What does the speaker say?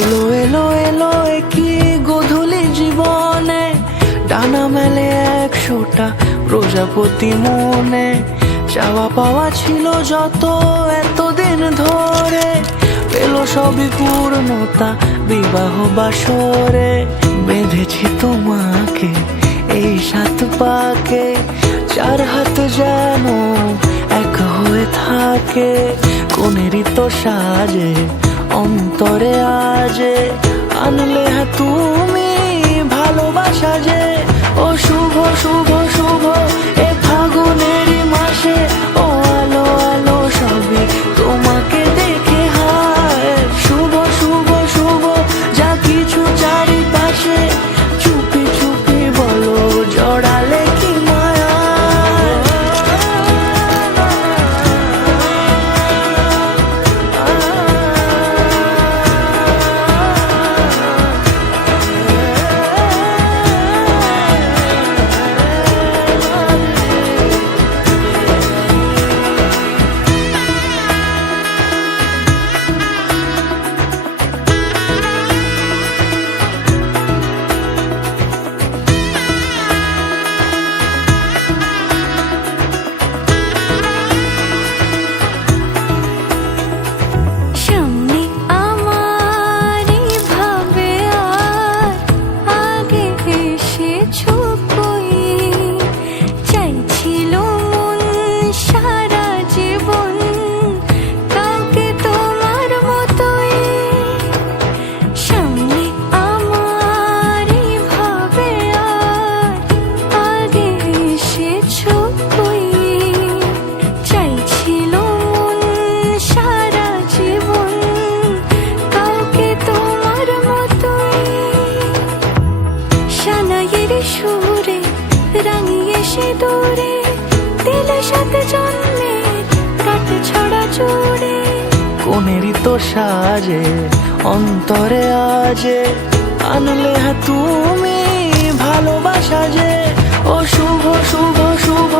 এলো এলো এলো কি গধূলি জীবনে, ডানা মেলে 100টা প্রজাপতি মনে। চাওয়া পাওয়া ছিল যত এতদিন ধরে, পেল সবই পূর্ণতা বিবাহ বাসরে। বেঁধেছি তোমাকে এই 7 পাকে, 4 হাত যেন এক হয়ে থাকে। কোনেরই তো সাজে অন্তরে আজে, আনলে তুমি ভালোবাসা যে। ও শুভ শুভ শুভ এ ফাগুনেরই মাসে, ও আলো আলো সবই তোমাকে দেখে হায়। শুভ শুভ শুভ যা কিছু চারিপাশে, চুপি চুপি বলো জড়ালে কি মায়া। সুরে রাঙিয়ে সে দূরে, দিলে 7 জন্মের কাট ছড়া জুড়ে। কোনেরই তো সাজে অন্তরে আজে, আনলে তুমি ভালোবাসা যে। ও শুভ শুভ শুভ